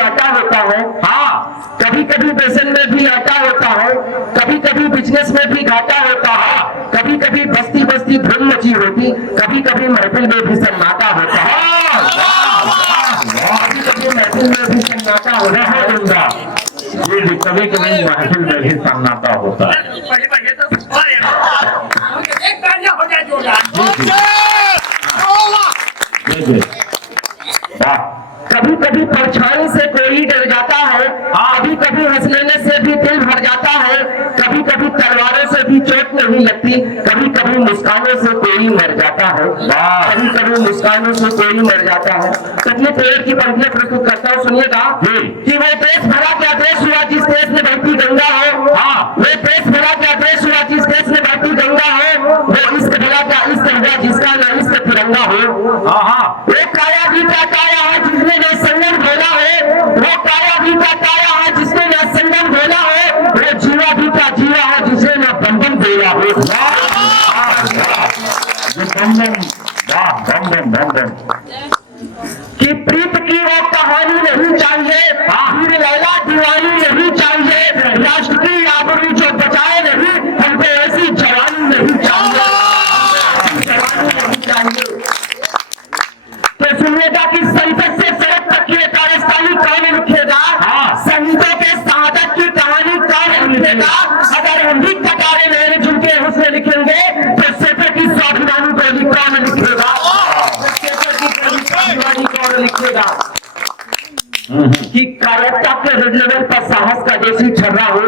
आटा होता है, हाँ, कभी कभी बेसन में भी आटा होता है, कभी कभी बिजनेस में भी घाटा होता है, कभी कभी बस्ती बस्ती धूम मची होती, कभी कभी महफिल में भी सन्नाटा होता है, कभी कभी महफिल में भी सन्नाटा होता है, जी कभी कभी महफिल में भी सन्नाटा होता है। कभी कभी परछाई से कोई डर जाता है, कभी कभी हंस लेने से भी दिल भर जाता है, कभी कभी तलवारों से भी चोट नहीं लगती, कभी कभी मुस्कानों से कोई मर जाता है, कभी कभी मुस्कानों से कोई मर जाता है। तो अपने पेड़ की पंक्तियां प्रस्तुत करता हूँ, सुनिएगा कि वो देश भरा क्या देश हुआ जिस देश में बहती गंगा हो, हाँ, वो देश भरा क्या देश हुआ जिस देश में बहती गंगा हो, वो इश्क भरा क्या इश्क हुआ जिसका न इश्क तिरंगा हो, हाँ हाँ, वो काया भी क्या काया है जिसने न संगम घोला है, वो काया भी क्या काया है जिसने न संगम घोला है, वो जीवा भी क्या जीवा है जिसने न बंधन बोला हो। कि प्रीत की वो कहानी नहीं चाहिए, हीर लैला दीवानी नहीं चाहिए, राष्ट्र की आबरू जो बचाए नहीं, हमको ऐसी जवानी नहीं चाहिए, जवानी नहीं चाहिए। तो सुनिएगा कि संसद से सड़क तक की कारस्तानी कौन लिखेगा, शहीदों के शहादत की कहानी कौन लिखेगा, अगर हम भी कटारे मेरे झुमके हुस्न लिखेंगे तो सेफर की स्वाभिमानी बोली कौन लिखेगा, कौन लिखेगा। कि कार्यता के रेड लेवल पर साहस का देसी ठर्रा हो,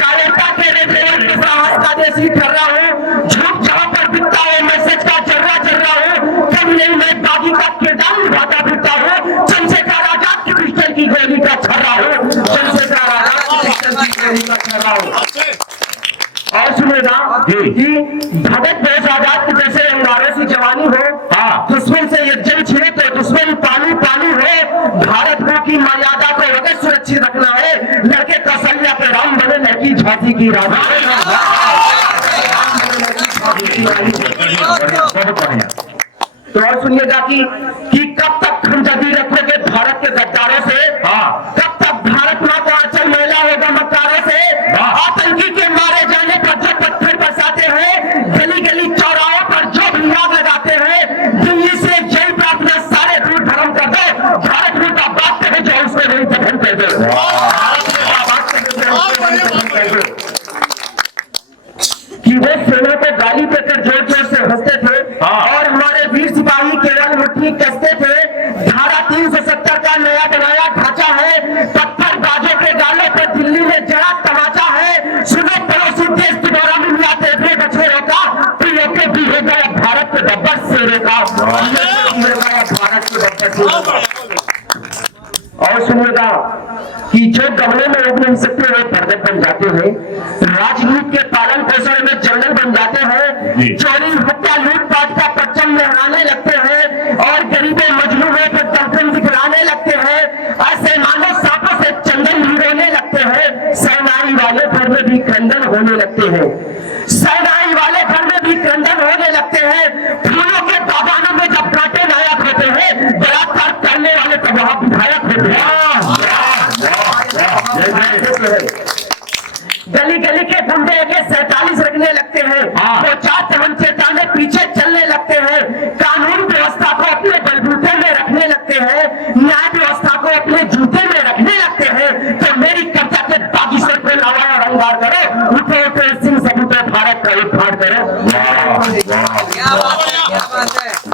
कार्यता के रेड लेवल पर साहस का देसी ठर्रा हो, झूठ जहां पर बिकता हो मैं सच का जर्रा जर्रा हो, कभी नहीं मैं बागी का किरदार निभाता फिरता हूँ, चंद्रशेखर आजाद की पिस्टल की गोली का छर्रा हो, चंद्रशेखर आजाद की पिस्टल की गोली का छर्रा हो। और सुनेगा कि भगत बोस आजाद के जैसे अंगारों से जवानी हो, दुश्मन से एक जंग छिड़े तो दुश्मन पानी पानी हो, भारत को की मर्यादा को अगर सुरक्षित रखना है, लड़के कौशल्या के राम बने लड़की झांसी की राधा। तो और सुनिएगा कि कब तक हम जदी रखोगे भारत के गद्दारों से, कब तक भारत माँ का आंचल मैला होगा मक्कारों से, आतंकी के मारे जाने पर जो पत्थर बरसाते हैं, गली गली चौराहों पर जो भी आग लगाते हैं, दिल्ली से जय प्रार्थना सारे दूर धर्म कर दो, भारत में का बात कहे जो उसको नहीं दफन कर दो, कि वो सेना को गाली देकर जोर जोर से हंसते थे, और हमारे वीर सिपाही केवल मुट्ठी कसते थे, धारा 370 का नया बनाया ढांचा है, पत्थर बाजों के गालों पर दिल्ली में जड़ा तमाचा है, सुनो पड़ोसी देश दोबारा मिल जाते थे बछेरों का, प्रियों के भी हो गया भारत के बब्बर शेरों का, भारत के बब्बर शेरों का। और सुनिएगा कि जो गमले में उग नहीं सकते वो पर्वत बन जाते हैं, राजनीति के पालन पोषण में जंगल बन जाते हैं, चोरी हत्या लूटपाट का परचम लहराने लगते हैं, और गरीबों मजलूमों पर दर्पण दिखलाने लगते हैं, ऐसे मानो सांपों से चंदन भिगोने लगते हैं, सेनाई वाले घर में भी क्रंदन होने लगते हैं, सेनाई वाले घर में भी क्रंदन होने लगते हैं, फूलों के बागानों में जब कांटे नायक होते हैं, बलात्कार करने वाले तो वहां विधायक होते हैं। गली गली के गुंडे के 47 रखने लगते हैं, वो 4 तमंचे ताने पीछे चलने लगते हैं, कानून व्यवस्था को अपने बलबूते में रखने लगते हैं, न्याय व्यवस्था को अपने जूते में रखने लगते हैं। तो मेरी कविता के बागी सर को लावा और अंगार करो, उठो उठो सिंह सबूत भारत का उद्धार करो।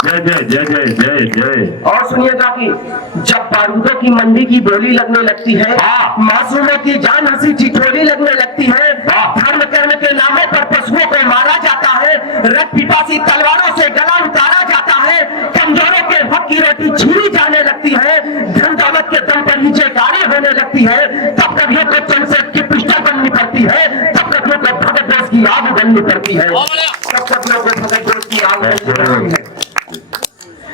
जय जय जय जय जय जय। और सुनिएगा कि जब बारूदों की मंडी की बोली लगने लगती है, मासूमों की जान हंसी ठिठोली लगने लगती है, धर्म कर्म के नामों पर पशुओं को मारा जाता है, रक्त पिपासी तलवारों से गला उतारा जाता है, कमजोरों के हक की रोटी छीनी जाने लगती है, धन दौलत के दम पर नीचे गाड़ी होने लगती है, तब कभियों को चमसेट की पिस्टल बननी पड़ती है, तब कभियों को भगत दोष की आग बननी पड़ती है, तब कभियों को भगत दोष की आग बननी पड़ती है।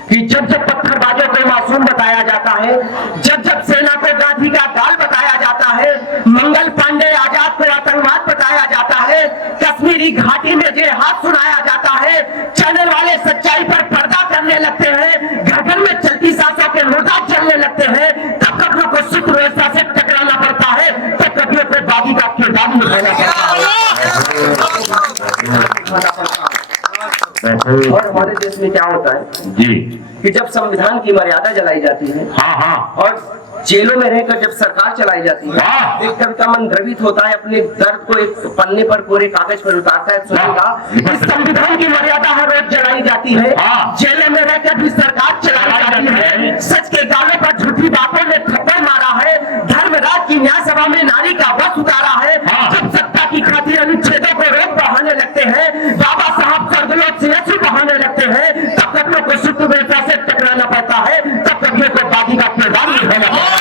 कि जब जब पत्थरबाजों को मासूम बताया जाता है, जब जब सेना को गांधी का गाल बताया जाता है, मंगल पांडे आजाद को आतंकवाद बताया जाता है, कश्मीरी घाटी में जिहाद सुनाया जाता है, चैनल वाले सच्चाई पर पर्दा करने लगते हैं, घर घर में चलती सांसों के मुर्दा चलने लगते हैं, तब कपड़ों को और हमारे देश में क्या होता है जी कि जब संविधान की मर्यादा जलाई जाती है हाँ हाँ और जेलों में रहकर जब सरकार चलाई जाती है, वाह! एक कविता मन द्रवित होता है, अपने दर्द को एक पन्ने पर पूरे कागज पर उतारता है, सुनेगा कि संविधान की मर्यादा हर रोज जलाई जाती है, हाँ। जेलों में रहकर भी सरकार चलाई जाती है, सच के गालों पर झूठी बातों ने थप्पड़ मारा है, धर्मराज की न्याय सभा में नारी का वश उतारा है, हाँ। जब सत्ता की खातिर अनुच्छेदों को रोक बढ़ाने लगते हैं, बाबा साहब स्वर्गलोक से यशु बहाने लगते हैं, तब कवियों को शुक्र वेता से टकराना पड़ता है, तब कवियों को बागी का किरदार निभाना पड़ता है।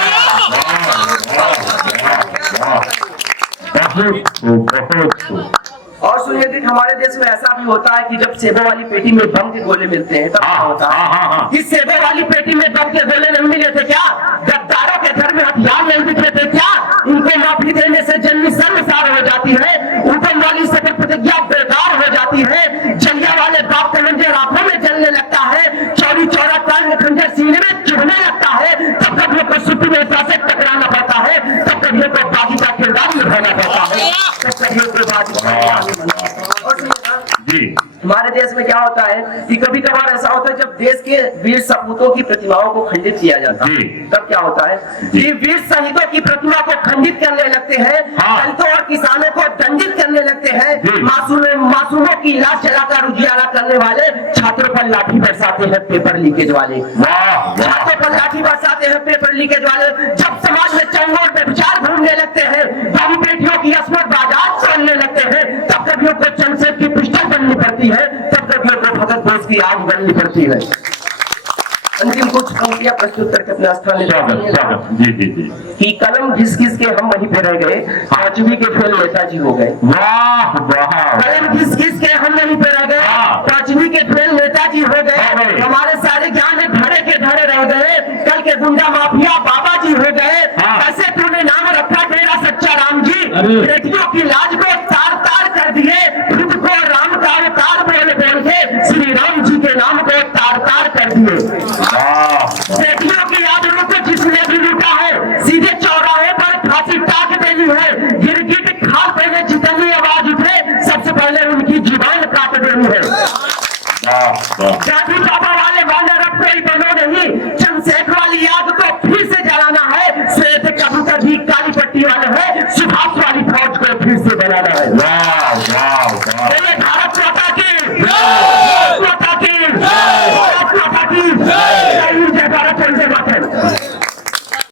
और सुनिए कि हमारे देश में ऐसा भी होता है कि जब सेबों वाली पेटी में बम के गोले मिलते हैं तब क्या होता है कि सेबों वाली पेटी में बम के गोले नहीं मिले थे क्या, गद्दारों के घर में हथियार नहीं दिखे थे क्या, इनको माफी देने से जन्मी शर्मसार हो जाती है, ऊपर वाली शपथ प्रतिज्ञा बेकार हो जाती है, जलिया वाले बाप का खंजर आंखों में जलने लगता है, चौरी चौरा कान में खंजर सीने में चुभने लगता है, तब कभी को सुप्रीम कोर्ट से टकराना पड़ता है, तब कभी को बागी का किरदार निभाना पड़ता है, तब कभी को बागी जी हमारे देश में क्या होता है कि कभी कभार ऐसा होता है जब देश के वीर सपूतों की प्रतिमाओं को खंडित किया जाता है, तब क्या होता है कि वीर शहीदों की प्रतिमा को खंडित करने लगते हैं, दलितों और किसानों को दंडित करने लगते हैं, मासूमों की लाश जलाकर उजियारा करने वाले छात्रों पर लाठी बरसाते हैं पेपर लीकेज वाले, छात्रों पर लाठी बरसाते हैं पेपर लीकेज वाले, जब समाज में चंगोर पे विचार घूमने लगते हैं, बाबू बेटियों की अस्मत बाजार चलने लगते हैं, तब कवियों को चंद्रशेखर की पिस्टल बननी पड़ती है, तब कवियों को भगत बोस की आग बननी पड़ती है। अंतिम कुछ पंक्तियां प्रस्तुत करके अपने स्थान ले जाएंगे जी जी जी कि कलम घिस घिस के हम वहीं पे रह गए, पांचवी के फेल नेताजी हो गए, वाह वाह कलम घिस घिस के हम वहीं पे रह गए, पांचवी के फेल नेताजी हो गए, हमारे सारे ज्ञान धड़े के धड़े रह गए, कल के गुंडा माफिया बाबा जी हो गए, ऐसे तूने नाम रखा तेरा सच्चा राम जी, बेटियों की लाज को